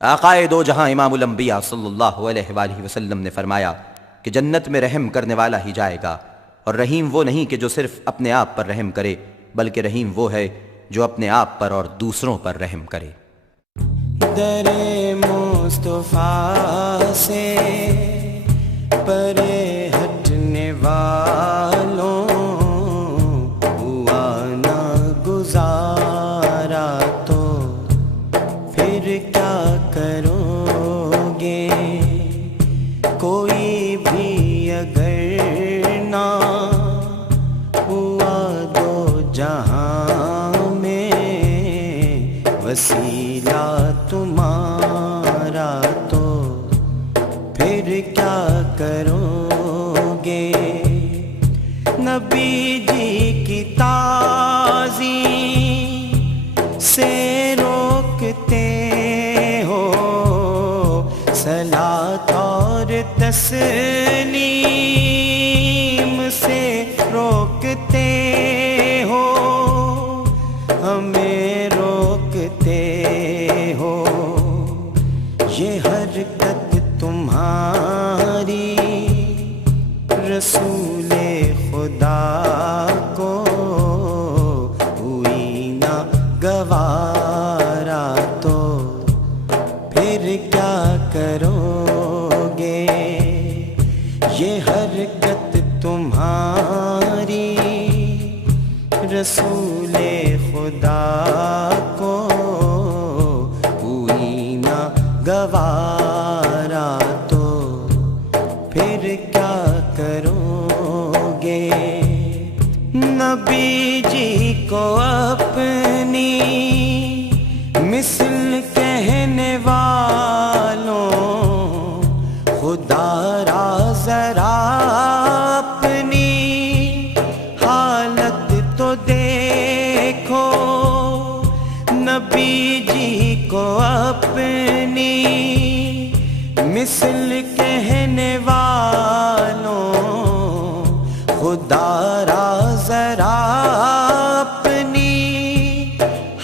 آقائے دو جہاں امام الانبیاء صلی اللہ علیہ وآلہ وسلم نے فرمایا کہ جنت میں رحم کرنے والا ہی جائے گا، اور رحیم وہ نہیں کہ جو صرف اپنے آپ پر رحم کرے، بلکہ رحیم وہ ہے جو اپنے آپ پر اور دوسروں پر رحم کرے۔ در مصطفیٰ سے پرے ہٹنے والوں ہوا نہ گزارا تو پھر کیا کرو گے؟ کوئی بھی اگر نہ ہوا دو جہاں میں وسیلہ تمہارا تو پھر کیا کرو گے؟ نبی جی کی تعظیم سے روکتے ہو، صلاۃ اور تسلیم سے روکتے ہو، ہمیں روکتے ہو۔ یہ حرکت تمہاری رسول خدا کو ہوئی نہ گوارا تو پھر کیا کرو گے؟ یہ حرکت تمہاری رسول خدا کو ہوئی نہ گوارا تو پھر کیا کرو گے؟ نبی جی کو اپنی مثل کہنے والوں خدا را ذرا اپنی حالت تو دیکھو، نبی جی کو اپنی مثل کہنے والوں خدا را ذرا اپنی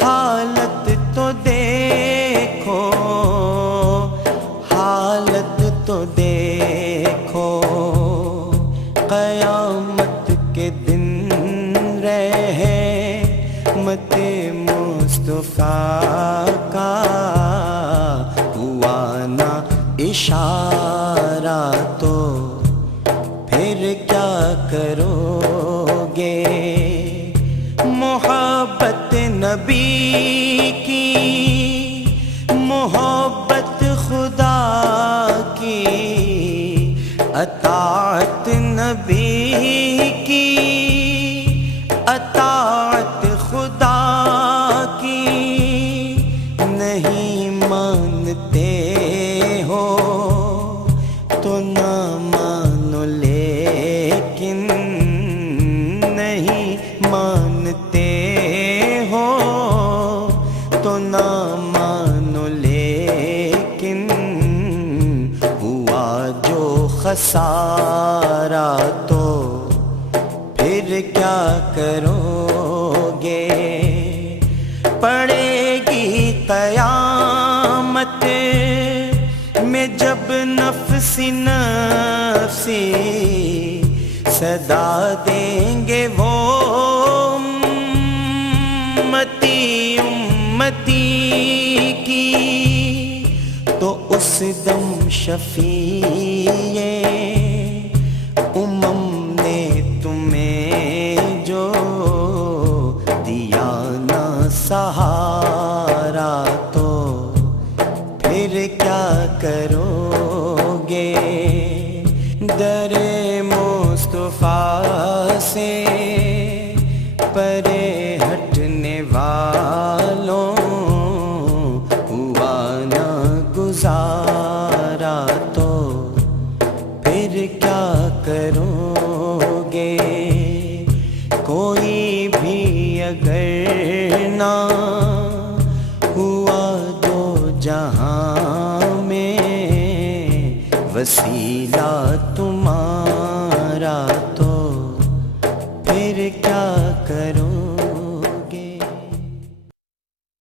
حالت تو دیکھو، حالت تو دیکھو۔ قیامت کے دن رحمت مصطفیٰ کا ہوا نہ اشارہ تو پھر کیا کرو گے؟ محبت نبی کی، محبت خدا کی، اطاعت نبی کی، اطاعت خدا کی نہیں مانتے ہو تو نہ مانو، لیکن نہیں مانتے ہو تو نہ مانو، لیکن ہوا جو خسارہ تو پھر کیا کرو گے؟ پڑے گی قیامت میں جب نفسی نفسی صدا دیں گے وہ امتی امتی کی، تو اس دم شفیع امم نے تمہیں جو دیا نا سہارا تو پھر کیا کرو گے؟ در مصطفیٰ سے پرے ہٹنے والوں ہوا نہ گزارا تو پھر کیا کرو گے؟ کوئی بھی اگر نہ ہوا دو جہاں میں وسیلہ